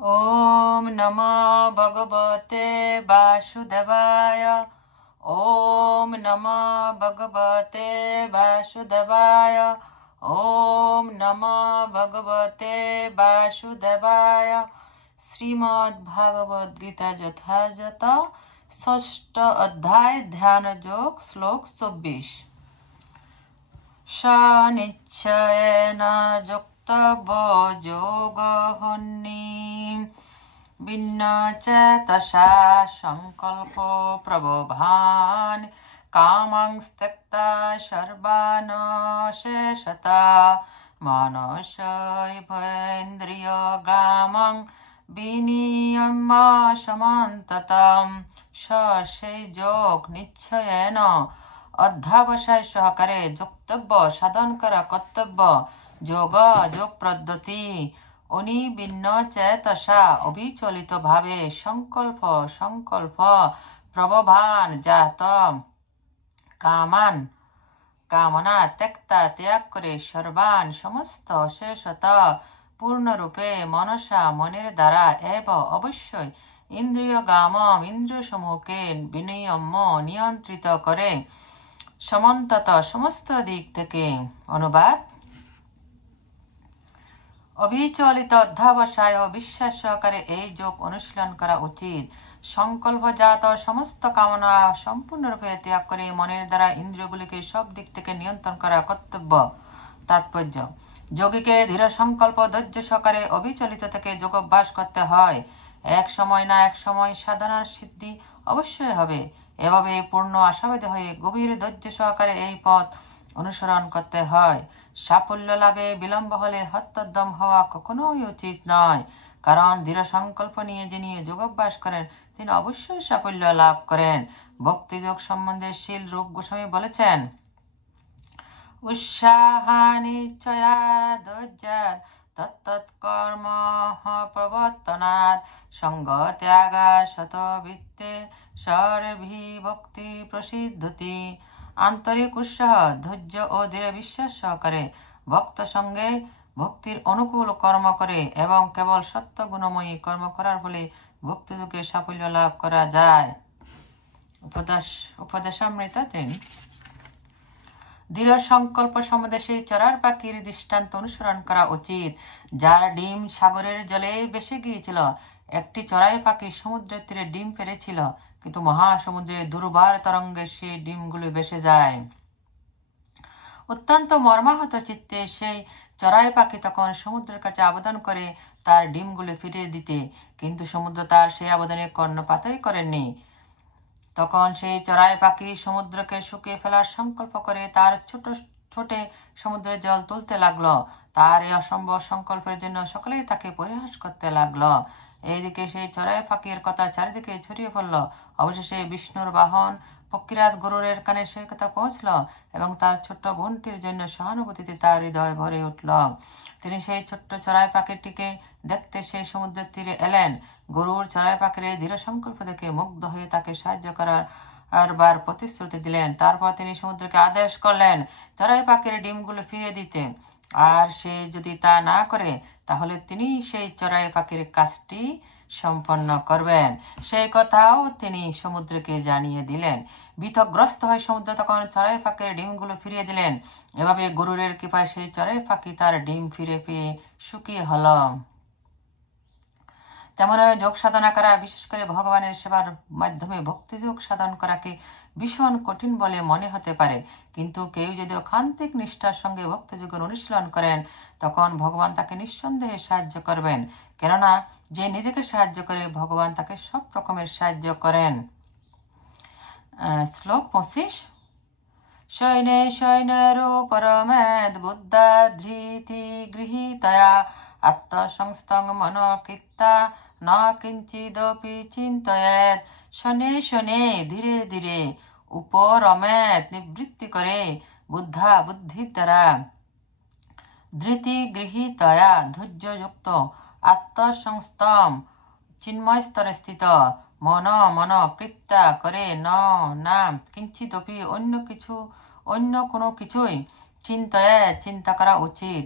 ॐ नमो भगवते वासुदेवाय। ॐ नमो भगवते वासुदेवाय। ॐ नमो भगवते वासुदेवाय। श्रीमद्भागवत गीता যথাযথ ষষ্ঠ অধ্যায় ধ্যান যোগ শ্লোক 24। সনিচ্ছয়েন যুক্তব্য যোগহন্নি বিন্যচেতসা সংকল্প প্রবভান কামাং ত্যক্তা সর্বান শেষতা মানসৈভেন্দ্রিয়গ্রামং বিনিয়ম্য সমান্ততম সেই যোগ নিশ্চয়েন অধ্যাবসায় সহকারে যুক্তব্য সাধন করা কর্তব্য যোগ যোগ পদ্ধতি অনিবিন্ন চেতসা অবিচলিত ভাবে সংকল্প সংকল্প প্রবভান জাত কামান কামনা ত্যক্তা ত্যাগ করে সর্বান সমস্ত শেষত পূর্ণরূপে মনসা মনের দ্বারা এব অবশ্যই ইন্দ্রিয় গামম ইন্দ্রিয় সমূহকে বিনিয়ম্য নিয়ন্ত্রিত করে সমন্তত সমস্ত দিক থেকে। অনুবাদ: অবিচলিত অধ্যাবসায় ও বিশ্বাস সহকারে এই যোগ অনুশীলন করা উচিত। সংকল্পজাত সমস্ত কামনা সম্পূর্ণরূপে ত্যাগ করে মনের দ্বারা ইন্দ্রিয়গুলিকে সব দিক থেকে নিয়ন্ত্রণ করা কর্তব্য। তাৎপর্য: যোগীকে দৃঢ় সংকল্প ধৈর্য সহকারে অবিচলিত থেকে যোগাভ্যাস করতে হয়। এক সময় না এক সময় সাধনার সিদ্ধি অবশ্যই হবে। এভাবে পূর্ণ আশাবাদী হয়ে গভীর ধৈর্য সহকারে এই পথ অনুসরণ করতে হয়। সাফল্য লাভে বিলম্ব হলে হত্যোদ্যম হওয়া কখনোই উচিত নয়, কারণ দৃঢ় সংকল্প নিয়ে যিনি যোগাভ্যাস করেন তিনি অবশ্যই সাফল্য লাভ করেন। ভক্তিযোগ সম্বন্ধে শীল রূপ গোস্বামী বলেছেন, উৎসাহানিচয়া ধৈর্যাৎ তত্তৎকর্ম প্রবর্তনাৎ সঙ্গ ত্যাগা শতবৃত্তে সর্বি ভক্তি প্রসিদ্ধতি। আন্তরিক উৎসাহ ধৈর্য ও দৃঢ় বিশ্বাস সহকারে ভক্ত সঙ্গে ভক্তির অনুকূল কর্ম করে এবং কেবল সত্য গুণময়ী কর্ম করার ফলে ভক্তিযোগে সাফল্য লাভ করা যায়। উপদেশামৃত 3। দৃঢ় সংকল্প সম্বন্ধে সেই চড়ার পাখির দৃষ্টান্ত অনুসরণ করা উচিত, যার ডিম সাগরের জলে ভেসে গিয়েছিল। একটি চড়াই পাখি সমুদ্রের তীরে ডিম পেড়েছিল, কিন্তু মহাসমুদ্রের দুর্বার তরঙ্গে সেই ডিমগুলো ভেসে যায়। অত্যন্ত মর্মাহত চিত্তে সেই চড়াই পাখি তখন সমুদ্রের কাছে আবেদন করে তার ডিমগুলো ফিরিয়ে দিতে, কিন্তু সমুদ্র তার সেই আবেদনে কর্ণপাতই করেননি। তখন সেই চড়াই পাখি সমুদ্রকে শুকিয়ে ফেলার সংকল্প করে তার ছোট ছোটে সমুদ্রের জল তুলতে লাগলো। তার এই অসম্ভব সংকল্পের জন্য সকলেই তাকে পরিহাস করতে লাগলো। এইদিকে সেই চড়াই পাখির কথা চারিদিকে ছড়িয়ে পড়ল। অবশেষে বিষ্ণুর বাহন পক্ষীরাজ গরুরের কানে সেই কথা পৌঁছল এবং তার ছোট্ট বোনটির জন্য সহানুভূতিতে তার হৃদয় ভরে উঠল। তিনি সেই ছোট্ট চড়াই পাখিটিকে দেখতে সেই সমুদ্রের তীরে এলেন। গরুর চড়াই পাখির এই দৃঢ় সংকল্প দেখে মুগ্ধ হয়ে তাকে সাহায্য করার বার প্রতিশ্রুতি দিলেন। তারপর তিনি সমুদ্রকে আদেশ করলেন চড়াই পাখির ডিমগুলো ফিরিয়ে দিতে, আর সে যদি তা না করে তাহলে তিনি সেই চড়াই পাখির কাজটি সম্পন্ন করবেন। সেই কথাও তিনি সমুদ্রকে জানিয়ে দিলেন। বিতগ্রস্ত হয়ে সমুদ্র তখন চড়াই পাখির ডিমগুলো ফিরিয়ে দিলেন। এভাবে গরুরের কৃপায় সেই চড়াই পাখি তার ডিম ফিরে পেয়ে সুখী হল। তেমন যোগ সাধনা করা, বিশেষ করে ভগবানের সেবার মাধ্যমে ভক্তিযোগ সাধন করাকে ভীষণ কঠিন বলে মনে হতে পারে, কিন্তু কেউ যদি অক্ষান্তিক নিষ্ঠার সঙ্গে ভক্তিযোগের অনুশীলন করেন তখন ভগবান তাকে নিঃসন্দেহে সাহায্য করবেন, কেননা যে নিজেকে সাহায্য করে ভগবান তাকে সব রকমের সাহায্য করেন। শ্লোক 25। শৈনে শৈনেরো পরমেদ বুদ্ধা ধৃতি গৃহীতয়া আত্মসংস্থং মনকৃত্তা ন কিঞ্চিদপি চিন্তয়েৎ। শনে শনে ধীরে ধীরে উপরমেদ নিবৃত্তি করে বুদ্ধা বুদ্ধির দ্বারা ধৃতি গৃহীতয়া ধৈর্যযুক্ত আত্মসংস্থম চিন্ময় স্তরে স্থিত মন মন কৃত্যা করে না কিঞ্চিদপি অন্য কোনো কিছুই চিন্তা করা উচিত।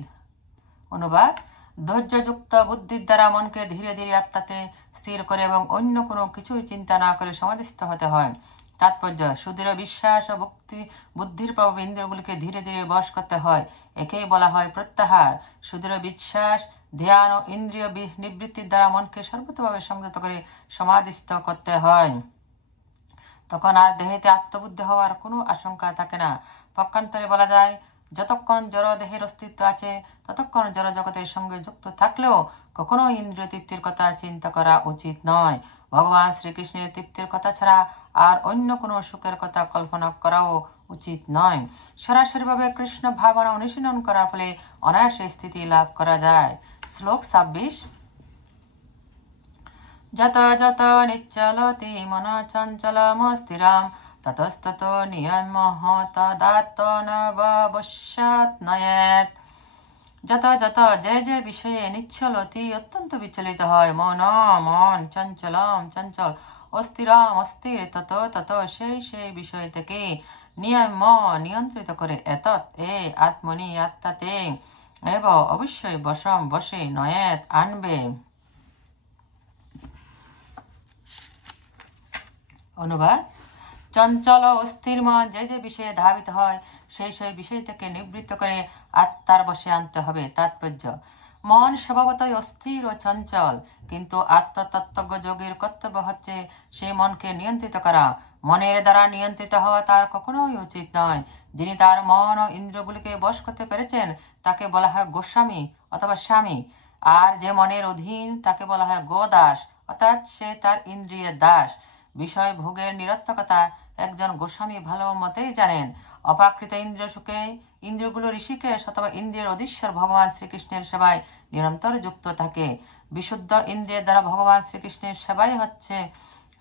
অনুবাদ: ধৈর্যযুক্ত বুদ্ধির দ্বারা মনকে ধীরে ধীরে আত্মাতে স্থির করে এবং অন্য কোনো কিছুই চিন্তা না করে সমাধিস্থ হতে হয়। তাৎপর্য: সুদৃঢ় বিশ্বাস ও ভক্তি বুদ্ধির প্রভাবে ইন্দ্রিয়গুলিকে ধীরে ধীরে বশ করতে হয়। একেই বলা হয় প্রত্যাহার। সুদৃঢ় বিশ্বাস, ধ্যান ও ইন্দ্রিয় নিবৃত্তির দ্বারা মনকে সর্বতভাবে সংযত করে সমাধিস্থ করতে হয়। তখন আর দেহেতে আত্মবুদ্ধি হওয়ার কোনো আশঙ্কা থাকে না। পক্ষান্তরে বলা যায়, যতক্ষণ জড় দেহের অস্তিত্ব আছে ততক্ষণ জড় জগতের সঙ্গে যুক্ত থাকলেও কখনো ইন্দ্রিয় তৃপ্তির কথা চিন্তা করা উচিত নয়। ভগবান শ্রীকৃষ্ণের তৃপ্তির কথা ছাড়া আর অন্য কোনো সুখের কথা কল্পনা করাও উচিত নয়। সরাসরিভাবে কৃষ্ণ ভাবনা অনুশীলন করার ফলে অনায়াসে স্থিতি লাভ করা যায়। শ্লোক 26। যত যত নিচ্চলতি মন চঞ্চলমস্থিরাম ততস্তত নিয়মঃ তদাত্মনবশ্যৎ নয়েৎ। যত যত যে যে বিষয়ে নিচ্ছলতি অত্যন্ত বিচলিত হয়, মন চঞ্চলম চঞ্চল, অস্থিরম অস্থির, তত তত সেই সেই বিষয় থেকে নিয়ম নিয়ন্ত্রিত করে এতৎ এ আত্মনি আত্মাতে এব অবশ্যই বশম বসে নয়েৎ আনবে। অনুবাদ: চঞ্চল অস্থির মন যে যে বিষয়ে ধাবিত হয় সেই সেই বিষয় থেকে নিবৃত্ত করে আত্মার বশে আনতে হবে। তাৎপর্য: মন স্বভাবতই অস্থির ও চঞ্চল, কিন্তু আত্মতত্ত্বজ্ঞ যোগীর কর্তব্য হচ্ছে সেই মনকে নিয়ন্ত্রিত করা। মনের দ্বারা নিয়ন্ত্রিত হওয়া তার কখনোই উচিত নয়। যিনি তার মন ও ইন্দ্রিয়গুলিকে বশ করতে পেরেছেন তাকে বলা হয় গোস্বামী অথবা স্বামী, আর যে মনের অধীন তাকে বলা হয় গোদাস, অর্থাৎ সে তার ইন্দ্রিয়ের দাস। বিষয় ভোগের নিরর্থকতা একজন গোস্বামী ভালো মতেই জানেন। অপাকৃত ইন্দ্রিয় সুখে ইন্দ্রিয়গুলো ঋষিকেশ অথবা ইন্দ্রিয়ের অধীশ্বর ভগবান শ্রীকৃষ্ণের সেবায় নিরন্তর যুক্ত থাকে। বিশুদ্ধ ইন্দ্রিয়ের দ্বারা ভগবান শ্রীকৃষ্ণের সেবাই হচ্ছে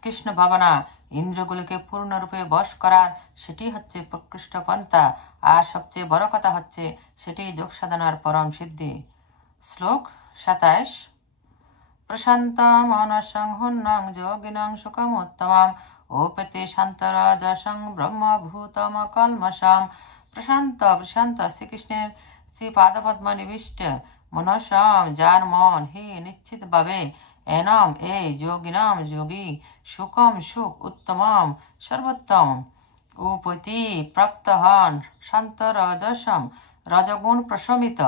কৃষ্ণ ভাবনা। ইন্দ্রিয়গুলিকে পূর্ণরূপে বশ করার সেটি হচ্ছে প্রকৃষ্ট পন্থা, আর সবচেয়ে বড় কথা হচ্ছে সেটি যোগ সাধনার পরম সিদ্ধি। শ্লোক 27। প্রশান্ত মনসং হুন্নং যোগিনং সুখমুত্তমম ওপেতে শান্তরাজসং ব্রহ্মভূতম কলমশম। প্রশান্ত প্রশান্ত শ্রীকৃষ্ণের শ্রী পাদপদ্ম নিবিষ্ট মনসম, যার মন হি নিশ্চিত ভাবে, এনম এই যোগিনাম যোগী, সুখম সুখ, উত্তমম সর্বোত্তম, উপতি প্রাপ্ত হন, শান্ত রজসম রজগুণ প্রশমিত,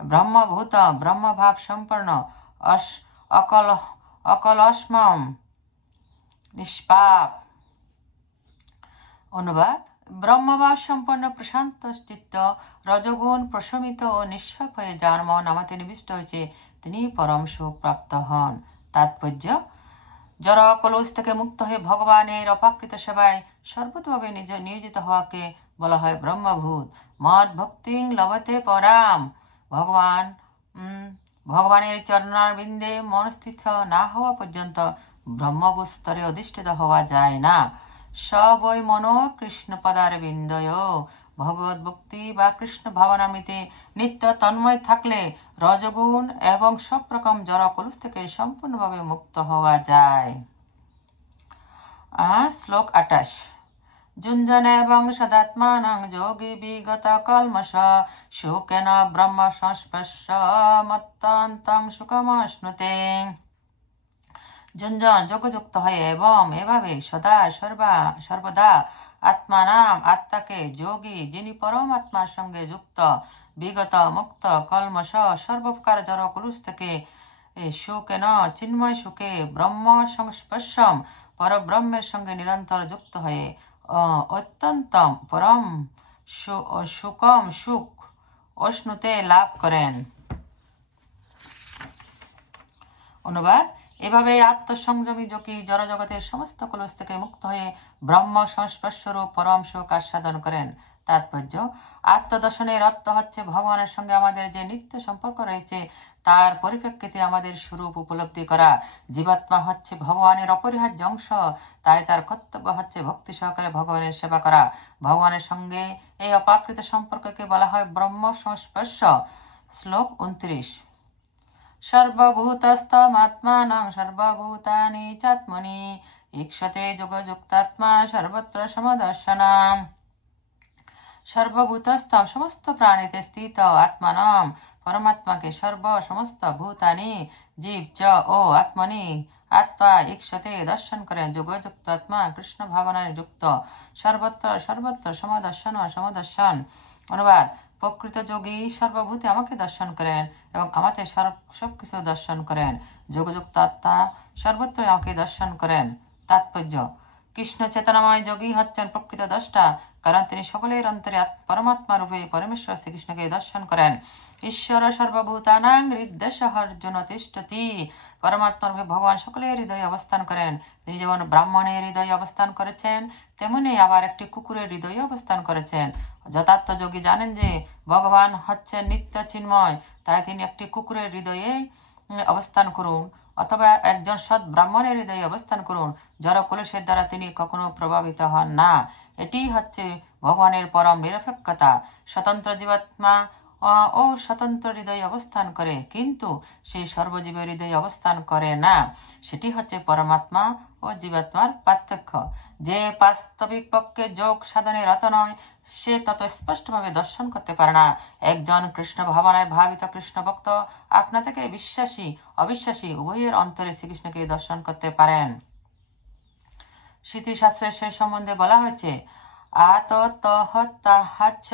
ব্রহ্মভূত ব্রহ্মভাব সম্পন্ন, অকলস্মম নিষ্পাপ। অনুবাদ: ব্রহ্মভাব সম্পন্ন প্রশান্ত চিত্ত, রজগুণ প্রশমিত ও নিষ্পাপ হয়ে যার মন আমাতে নিবিষ্ট হয়েছে তিনি পরম সুখ প্রাপ্ত হন। তাৎপর্য: জড় কলুষ থেকে মুক্ত হয়ে ভগবানের অপাকৃত সেবায় সর্বতভাবে নিয়োজিত হওয়াকে বলা হয় ব্রহ্মভূত। মদ ভক্তিং লভতে পরাম। ভগবানের চরণারবিন্দে মন স্থিত না হওয়া পর্যন্ত ব্রহ্মভূত স্তরে অধিষ্ঠিত হওয়া যায় না। সবই মনো কৃষ্ণ পদারবিন্দয়। ভগবত ভক্তি বা কৃষ্ণ ভাবনামৃতে নিত্য তন্ময় থাকলে রজগুণ এবং সব রকম জড় কলুষ থেকে সম্পূর্ণভাবে মুক্ত হওয়া যায়। শ্লোক 28। যুঞ্জন এবং সদাত্মানং যোগী বিগত কলমশ শোকেন ব্রহ্ম সংস্পর্শ মত্তন্তং সুখমশ্নুতে। যুঞ্জন যোগযুক্ত হয়ে এবং এভাবে সদা সর্বদা আত্মানাম আত্মাকে, যোগী যিনি পরমাত্মার সঙ্গে যুক্ত, বিগত মুক্ত কলমশ সর্বপ্রকার জড় কলুষ থেকে সুখেন চিন্ময় সুখে ব্রহ্ম সংস্পর্শম পরব্রহ্মের সঙ্গে নিরন্তর যুক্ত হয়ে অত্যন্ত পরম সুখম সুখ অশ্নুতে লাভ করেন। অনুবাদ: এভাবে আত্মসংযমী যোগী জড়জগতের সমস্ত কলুষ থেকে মুক্ত হয়ে ব্রহ্ম সংস্পর্শরূপ পরম সুখ আস্বাদন করেন। তাৎপর্য: আত্মদর্শনের অর্থ হচ্ছে ভগবানের সঙ্গে আমাদের যে নিত্য সম্পর্ক রয়েছে তার পরিপ্রেক্ষিতে আমাদের স্বরূপ উপলব্ধি করা। জীবাত্মা হচ্ছে ভগবানের অপরিহার্য অংশ, তাই তার কর্তব্য হচ্ছে ভক্তি সহকারে ভগবানের সেবা করা। ভগবানের সঙ্গে এই অপাকৃত সম্পর্ককে বলা হয় ব্রহ্ম সংস্পর্শ। শ্লোক 29। সর্বভূতস্থমাত্মানং সর্বভূতানি চাত্মনি ঈক্ষতে যোগযুক্তাত্মা সর্বত্র সমদর্শনম। সর্বভূতস্থ সমস্ত প্রাণীতে স্থিত আত্মানম পরমাত্মাকে সর্ব সমস্ত ভূতানি জীব চ ও আত্মনি আত্মা ইক্ষতে দর্শন করেন। যোগযুক্ত আত্মা কৃষ্ণ ভাবনায় যুক্ত সর্বত্র সর্বত্র সমদর্শন ও সমদর্শন। অনুবাদ: প্রকৃত যোগী সর্বভূতে আমাকে দর্শন করেন এবং আমাতে সবকিছু দর্শন করেন। যোগযুক্ত আত্মা সর্বত্র আমাকে দর্শন করেন। তাৎপর্য: কৃষ্ণ চেতনাময় যোগী হচ্ছেন প্রকৃত দ্রষ্টা, কারণ তিনি সকলের অন্তরে পরমাত্মা রূপে পরমেশ্বর শ্রীকৃষ্ণকে দর্শন করেন। ঈশ্বর সর্বভূতানাং হৃদ্দেশঃ অর্জুন তিষ্ঠতি। পরমাত্মা রূপে ভগবান সকলের হৃদয়ে অবস্থান করেন। তিনি যেমন ব্রাহ্মণের হৃদয়ে অবস্থান করেছেন, তেমনি আবার একটি কুকুরের হৃদয়ে অবস্থান করেছেন। যথার্থ যোগী জানেন যে ভগবান হচ্ছেন নিত্য চিন্ময়, তাই তিনি একটি কুকুরের হৃদয়ে অবস্থান করুন অথবা একজন সৎ ব্রাহ্মণের হৃদয়ে অবস্থান করুন, জড় কলুষের দ্বারা তিনি কখনো প্রভাবিত হন না। এটি হচ্ছে ভগবানের পরম নিরপেক্ষতা। স্বতন্ত্র জীবাত্মা ও স্বতন্ত্র হৃদয়ে অবস্থান করে, কিন্তু সে সর্বজীবের হৃদয়ে অবস্থান করে না। সেটি হচ্ছে পরমাত্মা ও জীবাত্মার পার্থক্য। যে বাস্তবিক পক্ষে যোগ সাধনে রত নয়, সে তত স্পষ্টভাবে দর্শন করতে পারে না। একজন কৃষ্ণ ভাবনায় ভাবিত কৃষ্ণ ভক্ত আপনা থেকে বিশ্বাসী অবিশ্বাসী উভয়ের অন্তরে শ্রীকৃষ্ণকে দর্শন করতে পারেন। স্মৃতিশাস্ত্রে সে সম্বন্ধে বলা হয়েছে, আততহতাহাচ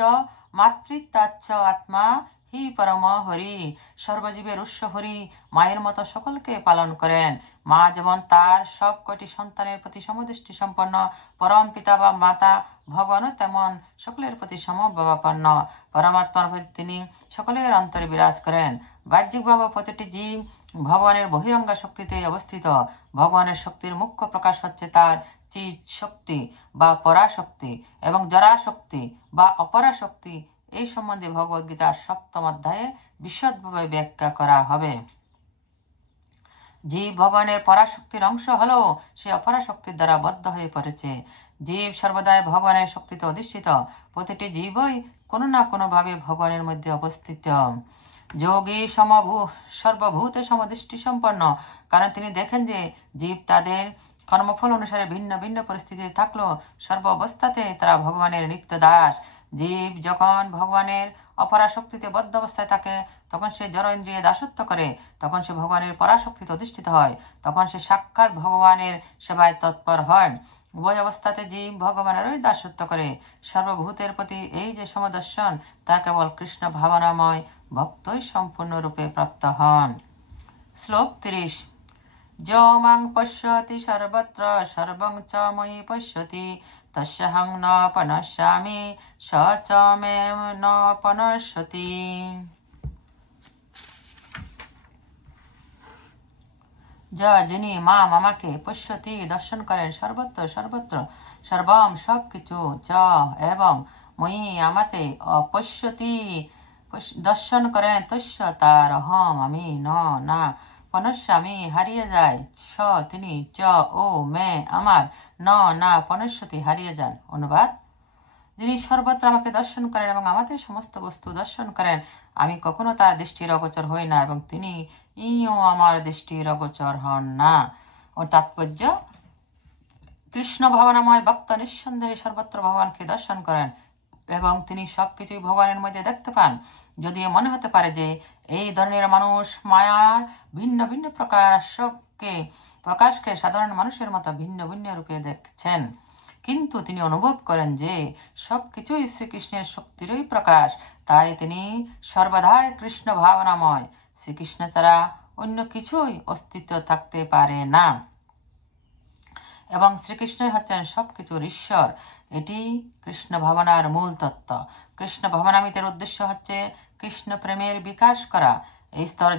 মাতৃতাচ আত্মা হি পরম হরি। সর্বজীবের উৎস হরি মায়ের মতো সকলকে পালন করেন। মা যেমন তার সব কটি সন্তানের প্রতি সমদৃষ্টি সম্পন্ন, পরম পিতা বা মাতা ভগবানও তেমন সকলের প্রতি সমভাবাপন্ন। পরমাত্মার প্রতি তিনি সকলের অন্তরে বিরাজ করেন। বাহ্যিকভাবে প্রতিটি জীব ভগবানের বহিরঙ্গ শক্তিতে অবস্থিত। ভগবানের শক্তির মুখ্য প্রকাশ হচ্ছে তার চিৎ শক্তি বা পরাশক্তি এবং জরাশক্তি বা অপরাশক্তি। এই সম্বন্ধে ভগবদ্গীতার 7ম অধ্যায়ে বিশদভাবে ব্যাখ্যা করা হবে। জীব ভগবানের পরাশক্তির অংশ হলেও সে অপরাশক্তির দ্বারা বদ্ধ হয়ে পড়েছে। জীব সর্বদাই ভগবানের শক্তিতে অধিষ্ঠিত। প্রতিটি জীবই কোনো না কোনো ভাবে ভগবানের মধ্যে অবস্থিত। যোগী সর্বভূতে সমদৃষ্টি সম্পন্ন, কারণ তিনি দেখেন যে জীব তাদের কর্মফল অনুসারে ভিন্ন ভিন্ন পরিস্থিতিতে থাকলেও সর্ব অবস্থাতে তারা ভগবানের নিত্য দাস। জীব যখন ভগবানের অপরাশক্তিতে বদ্ধ অবস্থায় থাকে, তখন সে জড় ইন্দ্রিয়ে দাসত্ব করে। তখন সে ভগবানের পরাশক্তিতে অধিষ্ঠিত হয়। তখন সে সাক্ষাৎ ভগবানের সেবায় তৎপর হয়। উভয় অবস্থাতে জীব ভগবানেরই দাসত্ব করে। সর্বভূতের প্রতি এই যে সমদর্শন, তা কেবল কৃষ্ণ ভাবনাময় ভক্তই সম্পূর্ণরূপে প্রাপ্ত হন। শ্লোক 30। जो मां पश्यति सर्वत्र सर्वं च मयि पश्यति तस्याहं न पश्यामि स च मे न पश्यति। যিনি মা আমাকে পশ্যতি দর্শন করেন, সর্বত্র সর্বত্র সর্বম সবকিছু, চ এবং ময়ি আমাতে অপশ্যতি দর্শন করেন, তস্য তার অহম আমি না পনস্যামি হারিয়ে যায়, স তিনি, চ ও মে আমার, না পনস্যতি হারিয়ে যান। অনুবাদ: যিনি সর্বত্র আমাকে দর্শন করেন এবং আমাদের সমস্ত বস্তু দর্শন করেন, আমি কখনো তার দৃষ্টির অগোচর হই না এবং তিনি ইও আমার দৃষ্টির অগোচর হন না। ও তাৎপর্য: কৃষ্ণ ভাবনাময় ভক্ত নিঃসন্দেহে সর্বত্র ভগবানকে দর্শন করেন এবং তিনি সবকিছুই ভগবানের মধ্যে দেখতে পান। যদিও মনে হতে পারে যে এই ধরনের মানুষ মায়ার ভিন্ন ভিন্ন প্রকাশকে সাধারণ মানুষের মতো ভিন্ন ভিন্ন রূপে দেখছেন, কিন্তু তিনি অনুভব করেন যে সবকিছুই শ্রীকৃষ্ণের শক্তিরই প্রকাশ। তাই তিনি সর্বদাই কৃষ্ণ ভাবনাময়। শ্রীকৃষ্ণ ছাড়া অন্য কিছুই অস্তিত্ব থাকতে পারে না এবং শ্রীকৃষ্ণই হচ্ছেন সবকিছুর ঈশ্বর। এটি কৃষ্ণ ভাবনার মূল তত্ত্ব। কৃষ্ণ ভাবনামীদের উদ্দেশ্য হচ্ছে কৃষ্ণ প্রেমের বিকাশ করা। এই স্তর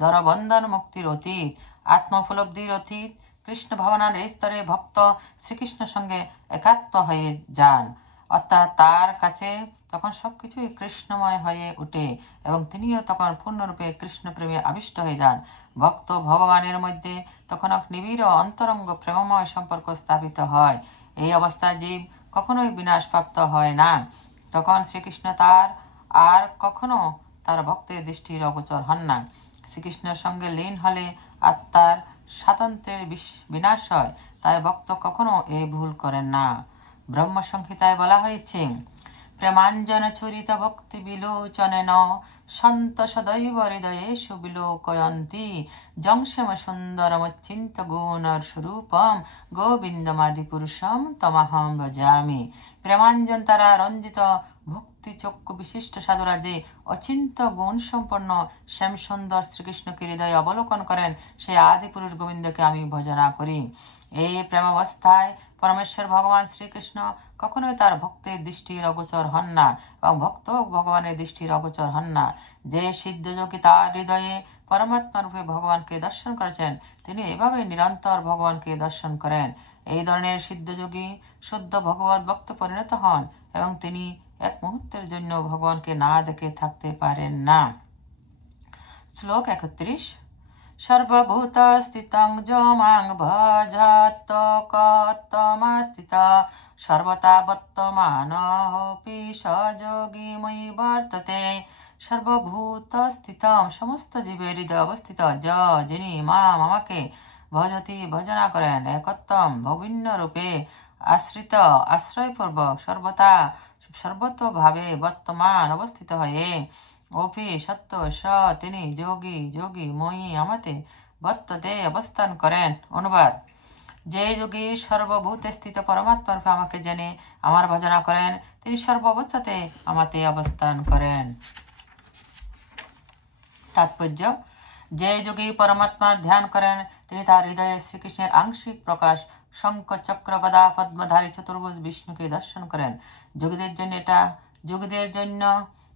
জড়বন্ধন মুক্তির অতীত, আত্মোপলব্ধির অতীত। কৃষ্ণ ভাবনার এই স্তরে ভক্ত শ্রীকৃষ্ণের সঙ্গে একাত্ম হয়ে যান, অর্থাৎ তার কাছে তখন সবকিছুই কৃষ্ণময় হয়ে ওঠে এবং তিনিও তখন পূর্ণরূপে কৃষ্ণ প্রেমে আবিষ্ট হয়ে যান। ভক্ত ভগবানের মধ্যে তখন এক নিবিড় অন্তরঙ্গ প্রেমময় সম্পর্ক স্থাপিত হয়। এই অবস্থায় জীব কখনোই বিনাশপ্রাপ্ত হয় না। তখন শ্রীকৃষ্ণ তার আর কখনো তার ভক্তের দৃষ্টির অগোচর হন না। শ্রীকৃষ্ণের সঙ্গে লীন হলে আত্মার স্বাতন্ত্র্যের বিনাশ হয়, তাই ভক্ত কখনো এই ভুল করেন না। ব্রহ্ম সংহিতায় বলা হয়েছে, প্রেমাঞ্জন ছুরিত ভক্তি বিলোচনেন সন্ত সদৈব হৃদয়েষু বিলোকয়ন্তি যংসম সুন্দরমচ্চিন্ত গুণর স্বরূপম গোবিন্দমাদি পুরুষম তমহম ভজামি। প্রেমাঞ্জন তারা রঞ্জিত ভক্তি চক্ষু বিশিষ্ট সাধুরাজে অচিন্ত গুণ সম্পন্ন শ্যাম সুন্দর শ্রীকৃষ্ণকে হৃদয়ে অবলোকন করেন সেই আদি পুরুষ গোবিন্দকে আমি ভজনা করি। এই প্রেমাবস্থায় পরমেশ্বর ভগবান শ্রীকৃষ্ণ কখনোই তার ভক্তের দৃষ্টির অগোচর হন না এবং ভক্ত ভগবানের দৃষ্টির অগোচর হন না। যে সিদ্ধযোগী তার হৃদয়ে পরমাত্মা রূপে ভগবানকে দর্শন করেছেন তিনি এভাবে নিরন্তর ভগবানকে দর্শন করেন। এই ধরনের সিদ্ধযোগী শুদ্ধ ভগবত ভক্ত পরিণত হন এবং তিনি এক মুহূর্তের জন্য ভগবানকে না দেখে থাকতে পারেন না। শ্লোক 31। সর্বভূত স্থিতং যো মাং ভজত কতমাস্থিত সর্বতা বর্তমানঃপি সযোগী ময়ি বর্ততে। সর্বভূত স্থিতম সমস্ত জীবের হৃদয়ে অবস্থিত য যিনি মাম আমাকে ভজতি ভজনা করেন একত্তম বিভিন্ন রূপে আশ্রিত আশ্রয়পূর্বক সর্বতা সর্বতভাবে বর্তমান অবস্থিত হয়ে অপি সত্য স তিনি যোগী যোগী মই আমাতে বর্ততে অবস্থান করেন। অনুবাদ: যে যোগী সর্বভূতে স্থিত পরমাত্মা রূপে আমাকে জেনে আমার ভজনা করেন তিনি সর্ব অবস্থাতে আমাতে অবস্থান করেন। তাৎপর্য: যে যোগী পরমাত্মার ধ্যান করেন তিনি তার হৃদয়ে শ্রীকৃষ্ণের আংশিক প্রকাশ শঙ্খ চক্র গদা পদ্মধারী চতুর্ভুজ বিষ্ণুকে দর্শন করেন।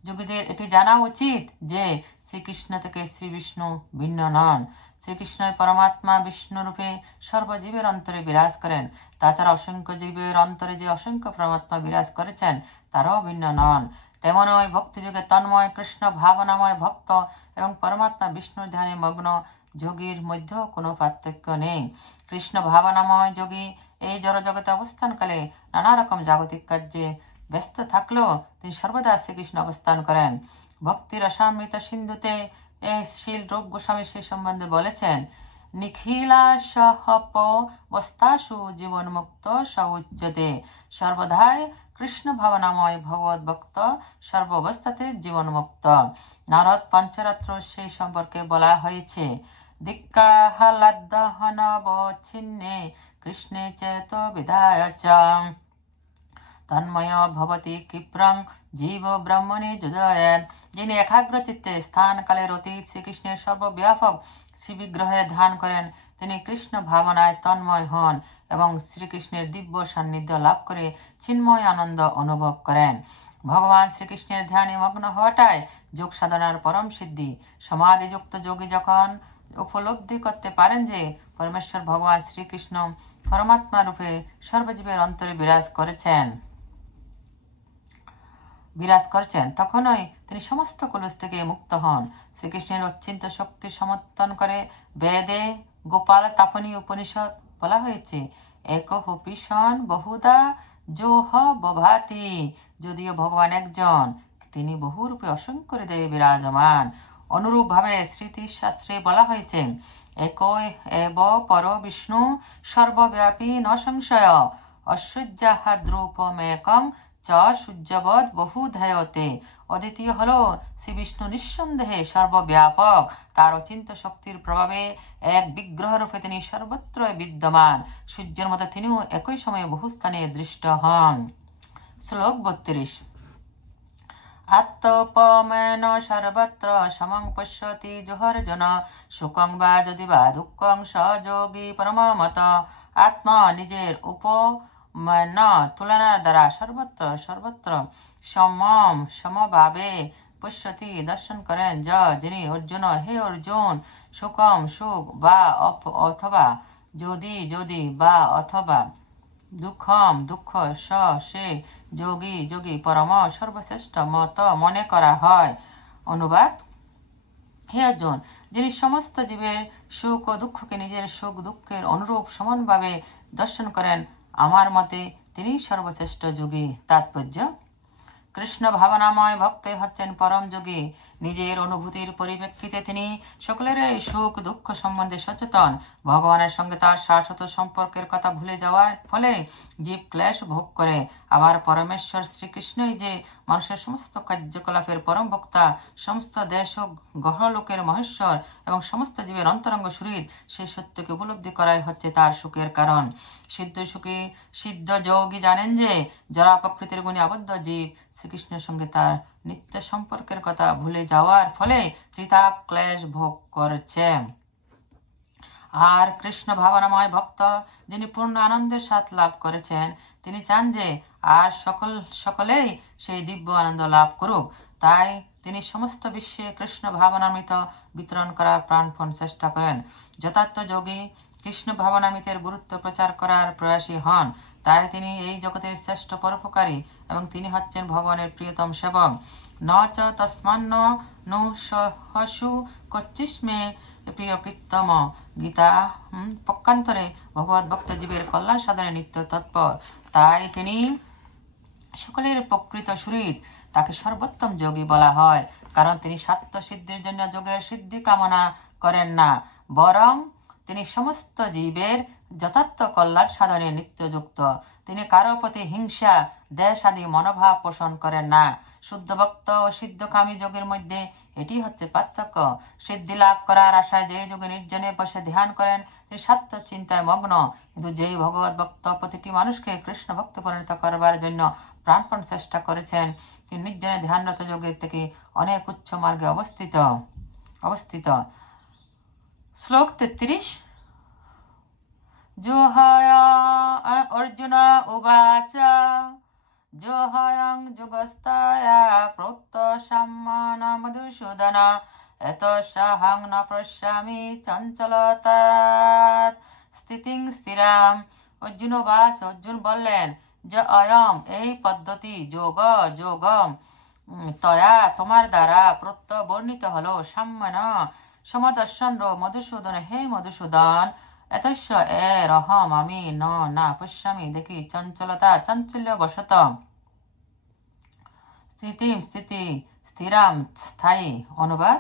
যোগীদের এটি জানা উচিত যে শ্রীকৃষ্ণ থেকে শ্রী বিষ্ণু ভিন্ন নন। শ্রীকৃষ্ণ পরমাত্মা বিষ্ণু রূপে সর্বজীবের অন্তরে বিরাজ করেন। তাছাড়া অসংখ্য জীবের অন্তরে যে অসংখ্য পরমাত্মা বিরাজ করেছেন তারাও ভিন্ন নন। তেমন ওই ভক্তিযোগে তন্ময় কৃষ্ণ ভাবনাময় ভক্ত এবং পরমাত্মা বিষ্ণুর ধ্যানে মগ্ন যোগীর মধ্যেও কোনো পার্থক্য নেই। কৃষ্ণ ভাবনাময় যোগী এই জড়জগতে অবস্থানকালে নানা রকম জাগতিক কার্যে ব্যস্ত থাকলেও তিনি সর্বদা শ্রীকৃষ্ণ অবস্থান করেন। ভক্তির রসামৃত সিন্ধুতে শিল রূপ গোস্বামী সেই সম্বন্ধে বলেছেন: নিখিলাসহপবস্থাসু জীবন মুক্ত সউচ্যতে। সর্বদাই কৃষ্ণ ভাবনাময় ভগবত ভক্ত সর্ব অবস্থাতে জীবন মুক্ত। নারদ পঞ্চরাত্র সেই সম্পর্কে বলা হয়েছে: দিক্কাহ্লাদহনবচ্ছিন্নে কৃষ্ণে চেত বিধায় চ তন্ময় ভবতি ক্ষিপ্রং জীব ব্রহ্মণে যুজয়েৎ। যিনি একাগ্র চিত্তে স্থান কালের অতীত শ্রীকৃষ্ণের সর্বব্যাপক শ্রীবিগ্রহে ধ্যান করেন তিনি কৃষ্ণ ভাবনায় তন্ময় হন এবং শ্রীকৃষ্ণের দিব্য সান্নিধ্য লাভ করে চিন্ময় আনন্দ অনুভব করেন। ভগবান শ্রীকৃষ্ণের ধ্যানে মগ্ন হওয়াটাই যোগ সাধনার পরম সিদ্ধি। সমাধিযুক্ত যোগী যখন উপলব্ধি করতে পারেন যে পরমেশ্বর ভগবান শ্রীকৃষ্ণ পরমাত্মা রূপে সর্বজীবের অন্তরে বিরাজ করছেন তখনই তিনি সমস্ত কলুষ থেকে মুক্ত হন। শ্রীকৃষ্ণের অচিন্ত শক্তি সমর্থন করে বেদে গোপাল তাপনী উপনিষদ বলা হয়েছে: একহপিষণ বহুদা যোহ বভাতি। যদিও ভগবান একজন তিনি বহুরূপে অসংখ্য হৃদয়ে বিরাজমান। অনুরূপ ভাবে স্মৃতি শাস্ত্রে বলা হয়েছে: একই এব পর বিষ্ণু সর্বব্যাপী ন সংশয় অসূর্যাহাদ্রূপমেকং চ সূর্যবৎ বহুধায়তে। অদ্বিতীয় হলো শ্রী বিষ্ণু নিঃসন্দেহে সর্বব্যাপক। তার অচিন্ত শক্তির প্রভাবে এক বিগ্রহ রূপে তিনি সর্বত্র বিদ্যমান। সূর্যের মতো তিনিও একই সময়ে বহু স্থানে দৃষ্ট হন। শ্লোক 32। আত্মপমেন সর্বত্র সমং পশ্যতি জোহর্জন সুখং বা যদি বা দুঃখং সযোগী পরমমত। আত্মা নিজের উপমান তুলনার দ্বারা সর্বত্র সমভাবে পশ্যতি দর্শন করেন যিনি অর্জুন হে অর্জুন সুখম সুখ বা অথবা যদি বা অথবা দুঃখম দুঃখ সে যোগী পরম সর্বশ্রেষ্ঠ মত মনে করা হয়। অনুবাদ: হে অর্জুন, যিনি সমস্ত জীবের সুখ ও দুঃখকে নিজের সুখ দুঃখের অনুরূপ সমানভাবে দর্শন করেন আমার মতে তিনি সর্বশ্রেষ্ঠ যোগী। তাৎপর্য: কৃষ্ণ ভাবনাময় ভক্তই হচ্ছেন পরম যোগী। নিজের অনুভূতির পরিপ্রেক্ষিতে তিনি সকলের এই সুখ দুঃখ সম্বন্ধে সচেতন। ভগবানের সঙ্গে তার শাশ্বত সম্পর্কের কথা ভুলে যাওয়ার ফলে জীব ক্লেশ ভোগ করে। আবার পরমেশ্বর শ্রীকৃষ্ণই যে মানুষের সমস্ত কার্যকলাপের পরম বক্তা, সমস্ত দেশ ও গ্রহলোকের মহেশ্বর এবং সমস্ত জীবের অন্তরঙ্গ শরীর, সেই সত্যকে উপলব্ধি করাই হচ্ছে তার সুখের কারণ। সিদ্ধ যোগী জানেন যে জড়া প্রকৃতির গুণে আবদ্ধ জীব শ্রীকৃষ্ণের সঙ্গে তার নিত্য সম্পর্কের কথা ভুলে যাওয়ার ফলে ত্রিতাপ ক্লেশ ভোগ করছে। আর কৃষ্ণ ভাবনাময় ভক্ত যিনি পূর্ণ আনন্দের স্বাদ লাভ করেছেন, তিনি চান যে আর সকলেই সেই দিব্য আনন্দ লাভ করুক। তাই তিনি সমস্ত বিশ্বে কৃষ্ণ ভাবনামৃত বিতরণ করার প্রাণপণ চেষ্টা করেন। যথার্থ যোগী কৃষ্ণ ভাবনামৃতের গুরুত্ব প্রচার করার প্রয়াসী হন। তাই তিনি এই জগতের শ্রেষ্ঠ পরোপকারী এবং তিনি হচ্ছেন ভগবানের প্রিয়তম সেবক। ন চ তস্মান্ন নু সহসু কচ্চিস্মে প্রিয় প্রীতম। গীতা পক্ষান্তরে ভগবত ভক্ত জীবের কল্যাণ সাধনে নিত্য তৎপর। তাই তিনি সকলের প্রকৃত শরীর, তাকে সর্বোত্তম যোগী বলা হয়, কারণ তিনি স্বার্থ সিদ্ধির জন্য যোগের সিদ্ধি কামনা করেন না, বরং তিনি সমস্ত জীবের যথার্থ কল্যাণ সাধনে নিত্যযুক্ত। তিনি কারো প্রতি হিংসা, দেশ আদি মনোভাব পোষণ করেন না। শুদ্ধ ভক্ত ও সিদ্ধকামী যোগের মধ্যে এটি হচ্ছে পার্থক্য। সিদ্ধি লাভ করার আশায় যে যোগে নির্জনে বসে ধ্যান করেন, তিনি স্বার্থ চিন্তায় মগ্ন। কিন্তু যেই ভগবত ভক্ত প্রতিটি মানুষকে কৃষ্ণ ভক্ত পরিণত করবার জন্য প্রাণপণ চেষ্টা করেছেন, তিনি নির্জনে ধ্যানরত যোগের থেকে অনেক উচ্চ মার্গে অবস্থিত। শ্লোক 33। জোহায়া অর্জুন উবাচ জোহায়ং যুগস্তায়া প্রোক্ত সম্মান মধুসূদন এতসাহং ন পশ্যামি চঞ্চলতাৎ স্থিতিং স্থিরাম। অর্জুন উবাচ, অর্জুন বললেন, যে অয়ম এই পদ্ধতি যোগম তয়া তোমার দ্বারা প্রত্য বর্ণিত হলো সাম্যন সমদর্শন মধুসূদন। হে মধুসূদন, এতস্য রহম আমি না পশ্যামি দেখি চঞ্চলতা চাঞ্চল্য বশত স্থিরাম স্থায়ী। অনুবাদ।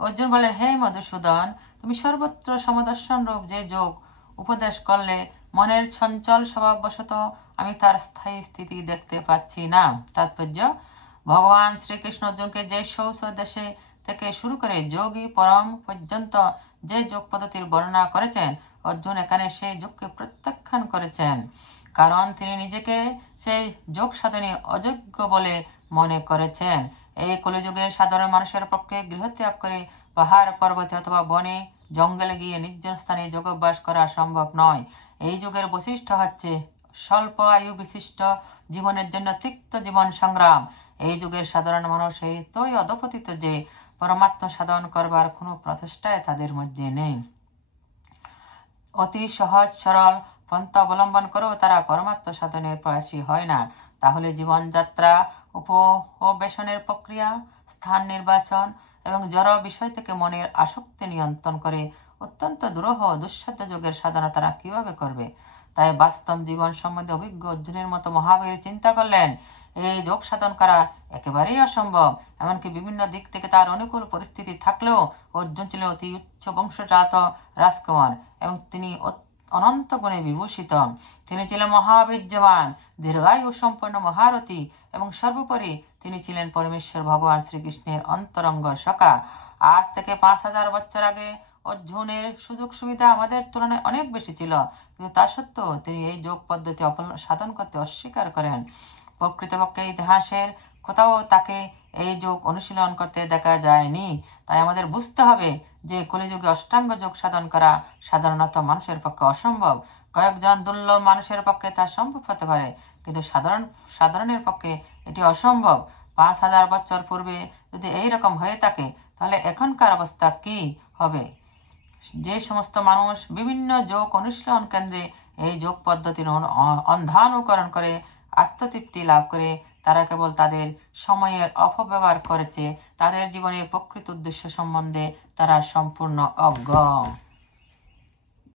অর্জুন বলেন, হে মধুসূদন, তুমি সর্বত্র সমদর্শন রূপ যে যোগ উপদেশ করলে, মনের চঞ্চল স্বভাববশত আমি তার স্থায়ী স্থিতি দেখতে পাচ্ছি না। তাৎপর্য, ভগবান শ্রীকৃষ্ণ অর্জুনকে যে ষোড়শ দেশে থেকে শুরু করে যোগী পরম পর্যন্ত যে যোগ পদ্ধতির বর্ণনা করেছেন, অর্জুন এখানে সেই যোগকে প্রত্যাখ্যান করেছেন, কারণ তিনি নিজেকে সেই যোগ সাধনে অযোগ্য বলে মনে করেছেন। এই কলিযুগে সাধারণ মানুষের পক্ষে গৃহত্যাগ করে পাহাড় পর্বতে অথবা বনে জঙ্গলে গিয়ে নির্জন স্থানে যোগাভ্যাস করা সম্ভব নয়। এই যুগের বৈশিষ্ট্য হচ্ছে স্বল্প আয়ু বিশিষ্ট জীবনের জন্য তিক্ত জীবন সংগ্রাম। এই যুগের সাধারণ মানুষ এতই অধপতিত যে পরমাত্ম সাধন করবার কোনো প্রচেষ্টায় তাদের মধ্যে নেই। অতি সহজ সরল পন্থা অবলম্বন করেও তারা পরমাত্ম সাধনের প্রয়াসী হয় না। তাহলে জীবনযাত্রা, উপবেশনের প্রক্রিয়া, স্থান নির্বাচন এবং জড় বিষয় থেকে মনের আসক্তি নিয়ন্ত্রণ করে অত্যন্ত দুরূহ দুঃসাধ্য যোগের সাধনা তারা কিভাবে করবে? তাই বাস্তব জীবন সম্বন্ধে অভিজ্ঞ অর্জুনের মতো মহাবীর চিন্তা করলেন, এই যোগ সাধন করা একেবারেই অসম্ভব। এমনকি বিভিন্ন দিক থেকে তার অনুকূল পরিস্থিতি থাকলেও অর্জুন ছিলেন অতি উচ্চ বংশজাত রাজকুমার এবং তিনি অনন্ত গুণে বিভূষিত। তিনি ছিলেন মহাবীর্যবান, দীর্ঘায়ু সম্পন্ন মহারথী এবং সর্বোপরি তিনি ছিলেন পরমেশ্বর ভগবান শ্রীকৃষ্ণের অন্তরঙ্গ সখা। আজ থেকে 5000 বছর আগে অর্জুনের সুযোগ সুবিধা আমাদের তুলনায় অনেক বেশি ছিল, কিন্তু তা সত্ত্বেও তিনি এই যোগ পদ্ধতি সাধন করতে অস্বীকার করেন। প্রকৃতপক্ষে ইতিহাসের কোথাও তাকে এই যোগ অনুশীলন করতে দেখা যায়নি। তাই আমাদের বুঝতে হবে যে কলিযুগে অষ্টাঙ্গ যোগ সাধন করা সাধারণত মানুষের পক্ষে অসম্ভব। কয়েকজন দুর্লভ মানুষের পক্ষে তা সম্ভব হতে পারে, কিন্তু সাধারণের পক্ষে এটি অসম্ভব। 5000 বছর পূর্বে যদি এইরকম হয়ে থাকে, তাহলে এখনকার অবস্থা কি হবে? যে সমস্ত মানুষ বিভিন্ন যোগ অনুশীলন কেন্দ্রে এই যোগ পদ্ধতির অন্ধানুকরণ করে আত্মতৃপ্তি লাভ করে, তারা কেবল তাদের সময়ের অপব্যবহার করেছে। তাদের জীবনের প্রকৃত উদ্দেশ্য সম্বন্ধে তারা সম্পূর্ণ অজ্ঞ।